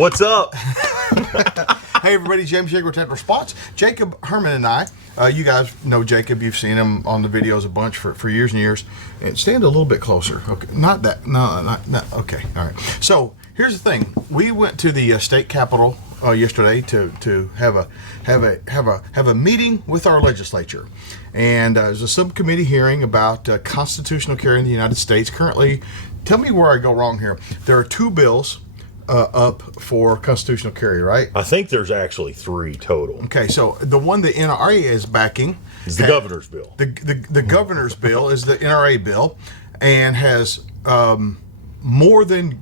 What's up? Hey everybody, James Yeager with Tech Response. Jacob Herman and I, you guys know Jacob, you've seen him on the videos a bunch for years and years. And stand a little bit closer. Okay, not that, no, not okay, all right. So here's the thing, we went to the state capitol yesterday to have a meeting with our legislature. And there's a subcommittee hearing about constitutional carry in the United States. Currently, tell me where I go wrong here. There are two bills up for constitutional carry, right? I think there's actually 3 total. Okay, so the one the NRA is backing It's the governor's bill. The governor's bill is the NRA bill, and has more than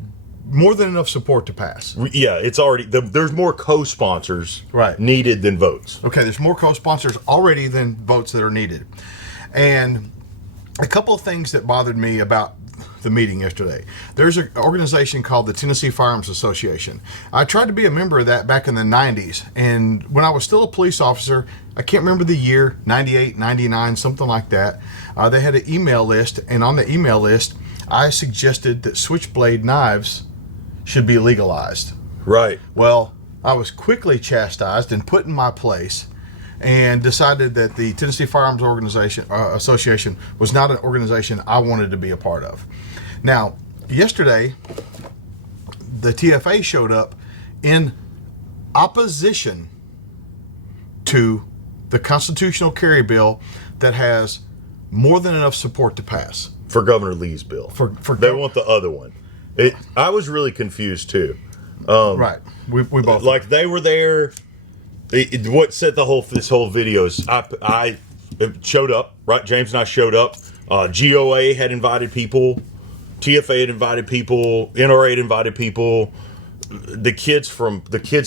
enough support to pass. Yeah, it's already there's more co-sponsors Right. needed than votes. Okay, there's more co-sponsors already than votes that are needed. And a couple of things that bothered me about the meeting yesterday. There's an organization called the Tennessee Firearms Association. I tried to be a member of that back in the 90s. And when I was still a police officer, I can't remember the year, 98, 99, something like that. They had an email list. And on the email list, I suggested that switchblade knives should be legalized. Right. Well, I was quickly chastised and put in my place, and decided that the Tennessee Firearms Association was not an organization I wanted to be a part of. Now, yesterday, the TFA showed up in opposition to the constitutional carry bill that has more than enough support to pass. For Governor Lee's bill. They want the other one. I was really confused too. Right. We both. Like they were there. What set this whole video is I showed up, right? James and I showed up. GOA had invited people. TFA had invited people. NRA had invited people. The kids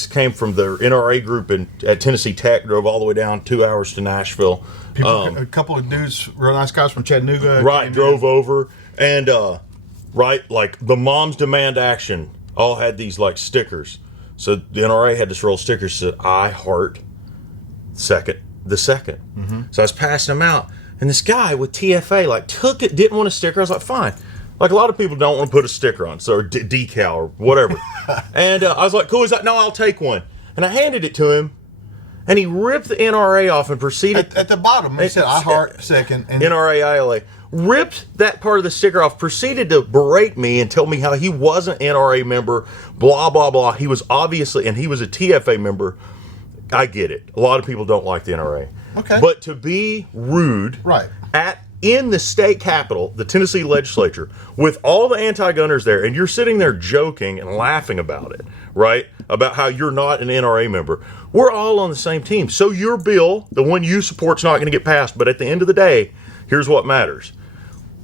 came from the NRA group at Tennessee Tech, drove all the way down 2 hours to Nashville. A couple of dudes, real nice guys from Chattanooga. Right, drove over. And, right, like the Moms Demand Action all had these like stickers. So the NRA had this roll of stickers that said, I heart the second. Mm-hmm. So I was passing them out. And this guy with TFA like took it, didn't want a sticker. I was like, fine. Like a lot of people don't want to put a sticker on, so or decal or whatever. And I was like, cool. He's like, no, I'll take one. And I handed it to him, and he ripped the NRA off and proceeded. At the bottom, he said, I heart second. And NRA ILA. Ripped that part of the sticker off, proceeded to berate me and tell me how he wasn't an NRA member, blah, blah, blah. He was obviously, and he was a TFA member. I get it. A lot of people don't like the NRA. Okay. But to be rude right. in the state capitol, the Tennessee legislature, with all the anti-gunners there, and you're sitting there joking and laughing about it, right? About how you're not an NRA member. We're all on the same team. So your bill, the one you support's not going to get passed. But at the end of the day, here's what matters.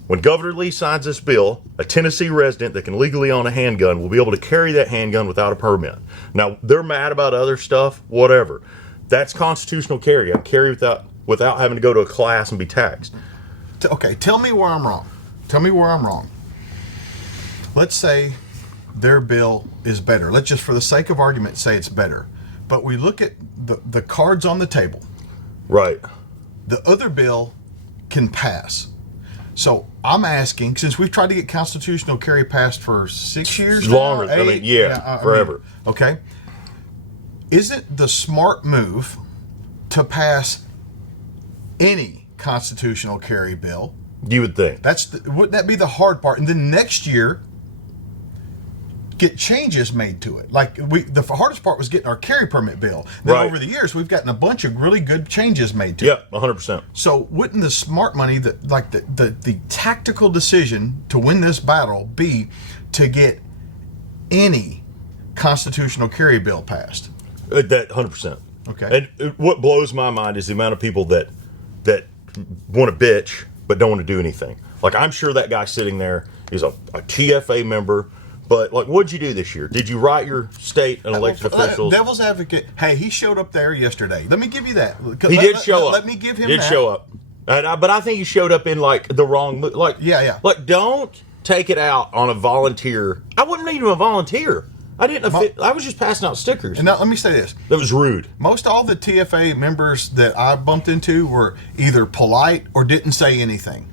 When Governor Lee signs this bill, a Tennessee resident that can legally own a handgun will be able to carry that handgun without a permit. Now, they're mad about other stuff, whatever. That's constitutional carry. I carry without having to go to a class and be taxed. Okay, tell me where I'm wrong. Tell me where I'm wrong. Let's say their bill is better. Let's just, for the sake of argument, say it's better. But we look at the cards on the table. Right. The other bill can pass. So I'm asking, since we've tried to get constitutional carry passed for 6 years longer, now, 8, I mean, forever. Okay. Is it the smart move to pass any constitutional carry bill? You would think. Wouldn't that be the hard part? And then next year, get changes made to it. Like the hardest part was getting our carry permit bill. Then Right. over the years, we've gotten a bunch of really good changes made to it. Yeah, 100%. So wouldn't the smart money, the tactical decision to win this battle be to get any constitutional carry bill passed? That 100%. Okay. And what blows my mind is the amount of people that want to bitch but don't want to do anything. Like I'm sure that guy sitting there is a TFA member. But like, what'd you do this year? Did you write your state and elected officials? Devil's advocate. Hey, he showed up there yesterday. Let me give you that. He did show up. Let me give him that. Did that. show up. But I think he showed up in like the wrong. Like yeah. Like don't take it out on a volunteer. I wasn't even a volunteer. I didn't. I was just passing out stickers. And now let me say this. That was rude. Most all the TFA members that I bumped into were either polite or didn't say anything.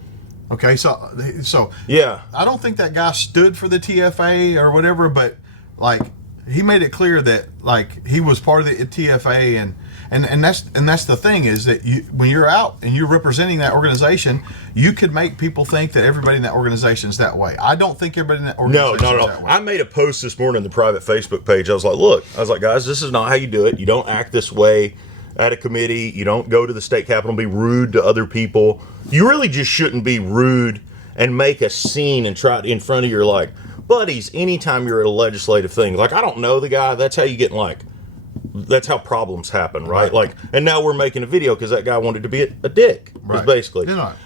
Okay, so yeah, I don't think that guy stood for the TFA or whatever, but like he made it clear that like he was part of the TFA, and that's the thing is that when you're out and you're representing that organization, you could make people think that everybody in that organization is that way. I don't think everybody in that organization is that way. I made a post this morning on the private Facebook page. I was like, guys, this is not how you do it. You don't act this way at a committee. You don't go to the state capitol and be rude to other people. You really just shouldn't be rude and make a scene and try it in front of your like buddies anytime you're at a legislative thing. Like, I don't know the guy. That's how you get that's how problems happen, right? Like, and now we're making a video because that guy wanted to be a dick. Right. Basically. You're not.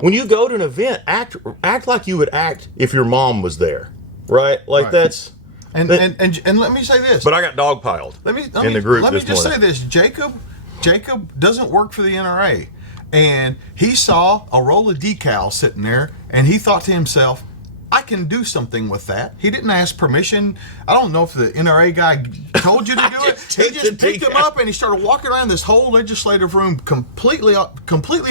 When you go to an event, act like you would act if your mom was there, right? Like that's. And let me say this. But I got dogpiled in the group. Let me just say this: Jacob doesn't work for the NRA, and he saw a roll of decals sitting there, and he thought to himself, I can do something with that. He didn't ask permission. I don't know if the NRA guy told you to do it. He just picked him up and he started walking around this whole legislative room completely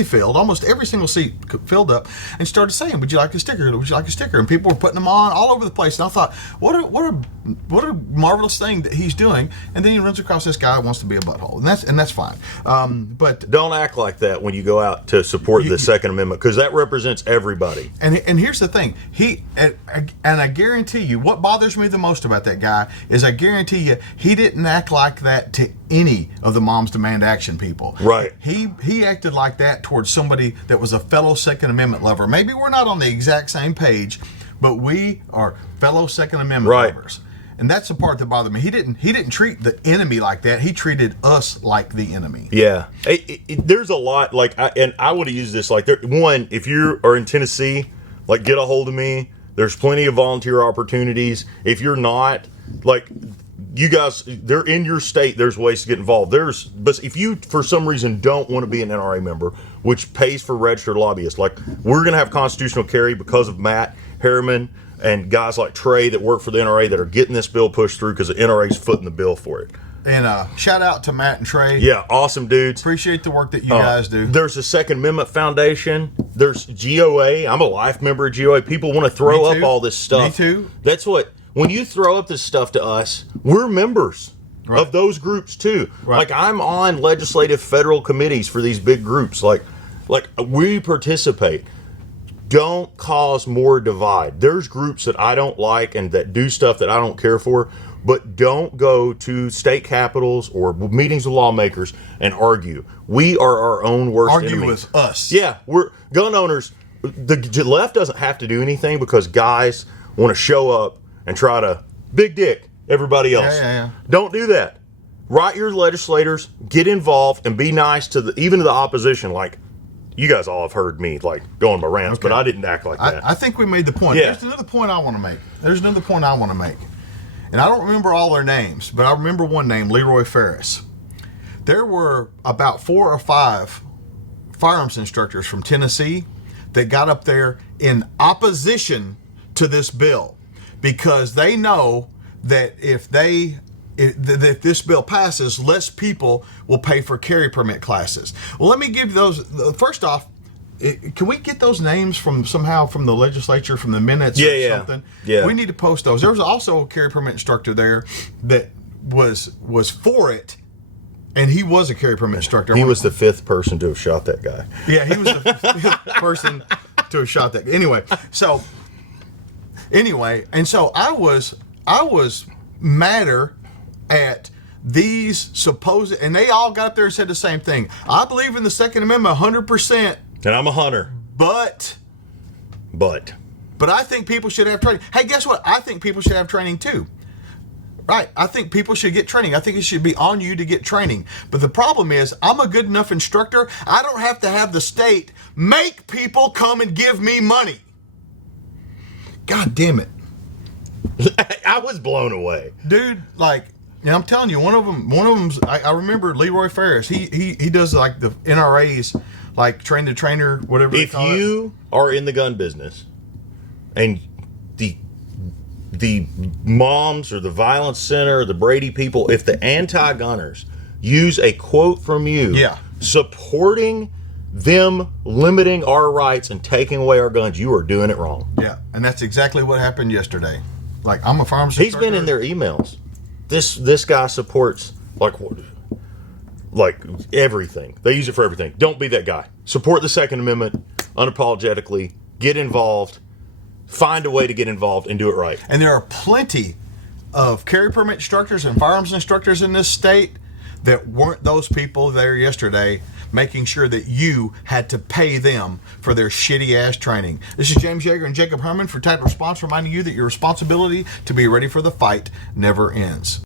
filled, almost every single seat filled up, and started saying, "Would you like a sticker? Would you like a sticker?" And people were putting them on all over the place. And I thought, what a marvelous thing that he's doing. And then he runs across this guy who wants to be a butthole, and that's fine. But don't act like that when you go out to support the Second Amendment, because that represents everybody. And here's the thing, and I guarantee you, what bothers me the most about that guy is I guarantee you he didn't act like that to any of the Moms Demand Action people. Right. He acted like that towards somebody that was a fellow Second Amendment lover. Maybe we're not on the exact same page, but we are fellow Second Amendment lovers. And that's the part that bothered me. He didn't treat the enemy like that. He treated us like the enemy. Yeah. There's a lot, and I would have used this, one, if you are in Tennessee, get a hold of me. There's plenty of volunteer opportunities. If you're not, you guys, they're in your state, there's ways to get involved. But if you, for some reason, don't want to be an NRA member, which pays for registered lobbyists, we're going to have constitutional carry because of Matt Harriman and guys like Trey that work for the NRA that are getting this bill pushed through because the NRA's footing the bill for it. And shout out to Matt and Trey. Yeah, awesome dudes. Appreciate the work that you guys do. There's the Second Amendment Foundation. There's GOA. I'm a life member of GOA. People want to throw up all this stuff. Me too. That's when you throw up this stuff to us, we're members of those groups too. Right. I'm on legislative federal committees for these big groups. We participate. Don't cause more divide. There's groups that I don't like and that do stuff that I don't care for. But don't go to state capitals or meetings with lawmakers and argue. We are our own worst enemy. Argue with us. Yeah, we're gun owners. The left doesn't have to do anything because guys want to show up and try to big dick everybody else. Yeah. Don't do that. Write your legislators, get involved, and be nice to even to the opposition. You guys all have heard me go on my rants, but I didn't act like that. I think we made the point. Yeah. There's another point I want to make. And I don't remember all their names, but I remember one name, Leroy Ferris. There were about 4 or 5 firearms instructors from Tennessee that got up there in opposition to this bill because they know that if this bill passes, less people will pay for carry permit classes. Well, let me give you those. First off, can we get those names from the legislature, from the minutes or something? Yeah. We need to post those. There was also a carry permit instructor there that was for it, and he was a carry permit instructor. He was the 5th person to have shot that guy. Yeah, he was the 5th person to have shot that. Anyway, and so I was madder at these supposed, and they all got up there and said the same thing. I believe in the Second Amendment 100%. And I'm a hunter. But I think people should have training. Hey, guess what? I think people should have training too. Right. I think people should get training. I think it should be on you to get training. But the problem is, I'm a good enough instructor. I don't have to have the state make people come and give me money. God damn it. I was blown away. Dude, and I'm telling you, one of them's, I remember Leroy Ferris. He does the NRA's, train the trainer, whatever. If you are in the gun business and the moms or the violence center or the Brady people, if the anti-gunners use a quote from you supporting them limiting our rights and taking away our guns, you are doing it wrong. Yeah, and that's exactly what happened yesterday. Like, I'm a firearms He's been instructor. in their emails. This guy supports like everything. They use it for everything. Don't be that guy. Support the Second Amendment unapologetically. Get involved. Find a way to get involved and do it right. And there are plenty of carry permit instructors and firearms instructors in this state that weren't those people there yesterday making sure that you had to pay them for their shitty ass training. This is James Yeager and Jacob Herman for Tactical Response, reminding you that your responsibility to be ready for the fight never ends.